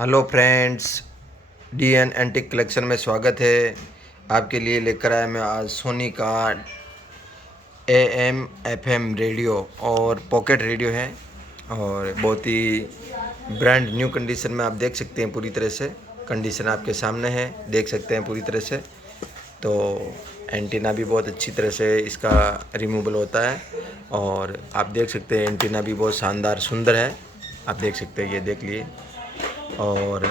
Hello friends, DN antique collection में स्वागत है। आपके लिए लेकर आया मैं आज सोनी का AM FM रेडियो और पॉकेट रेडियो है और बहुत ही ब्रांड न्यू कंडीशन में आप देख सकते हैं। पूरी तरह से कंडीशन आपके सामने है, देख सकते हैं पूरी तरह से। तो एंटीना भी बहुत अच्छी तरह से इसका रिमूवल होता है और आप देख सकते हैं एंटीना भी बहुत शानदार सुंदर है। आप देख सकते हैं, ये देख लिए। और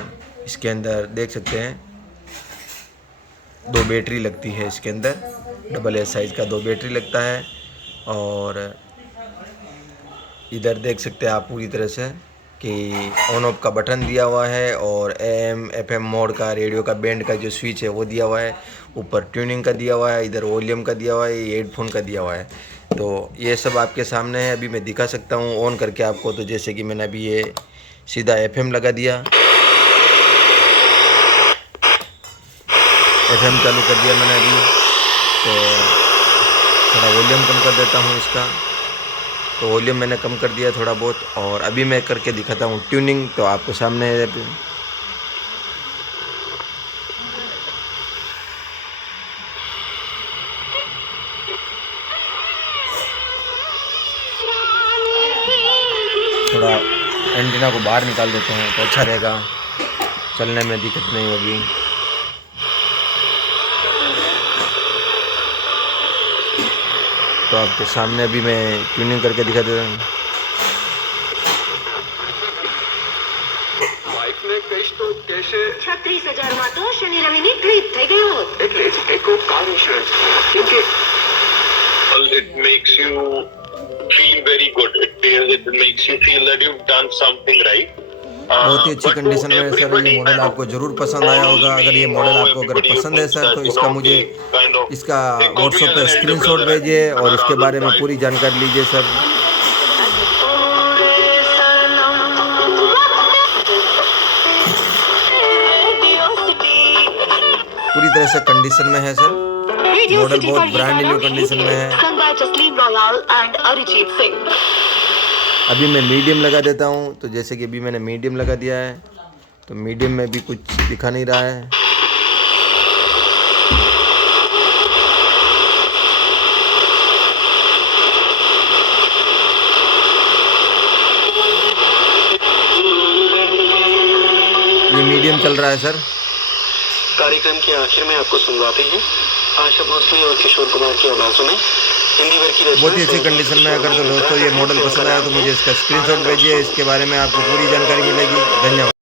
इसके अंदर देख सकते हैं 2 बैटरी लगती है इसके अंदर, डबल एस साइज़ का 2 बैटरी लगता है। और इधर देख सकते हैं आप पूरी तरह से कि ऑन ऑफ का बटन दिया हुआ है और AM FM मोड का, रेडियो का, बैंड का जो स्विच है वो दिया हुआ है। ऊपर ट्यूनिंग का दिया हुआ है, इधर वॉल्यूम का दिया हुआ है, ये हेडफोन का दिया हुआ है। तो ये सब आपके सामने है। अभी मैं दिखा सकता हूँ ऑन करके आपको। तो जैसे कि मैंने अभी ये सीधा FM लगा दिया, FM चालू कर दिया मैंने अभी। तो थोड़ा वॉल्यूम कम कर देता हूँ इसका। तो वॉल्यूम मैंने कम कर दिया थोड़ा बहुत। और अभी मैं करके दिखाता हूँ ट्यूनिंग, तो आपको सामने है। थोड़ा एंटीना को बाहर निकाल देते हैं तो अच्छा रहेगा, चलने में दिक्कत नहीं होगी। तो आपके सामने अभी मैं ट्यूनिंग करके दिखा देता हूँ। બાઇકને કહીશ તો કહેશે 36,000 માં તો શનિ રવિની ટ્રીપ થઈ ગઈ હોત. એટલે જ એકો કાર ઇન્સ્યોરન્સ કેમ કે it makes you feel very good. It makes you feel that you've done something right. बहुत ही अच्छी कंडीशन में है सर। ये मॉडल आपको ज़रूर पसंद आया होगा। अगर ये मॉडल आपको अगर पसंद है सर तो इसका मुझे इसका व्हाट्सएप पे स्क्रीनशॉट भेजिए और इसके बारे में पूरी जानकारी लीजिए सर। पूरी तरह से कंडीशन में है सर। मॉडल बहुत ब्रांड न्यू कंडीशन में है। अभी मैं मीडियम लगा देता हूँ। तो जैसे कि अभी मैंने मीडियम लगा दिया है, तो मीडियम में भी कुछ दिखा नहीं रहा है। ये मीडियम चल रहा है सर। कार्यक्रम के आखिर में आपको सुनवाते हैं आशा भोसले और किशोर कुमार की आवाज़ों में हिंदी वर्ग की बहुत ही अच्छी कंडीशन में। अगर तो दोस्तों ये मॉडल पसंद आया तो मुझे इसका स्क्रीनशॉट भेजिए, इसके बारे में आपको पूरी जानकारी मिलेगी। धन्यवाद।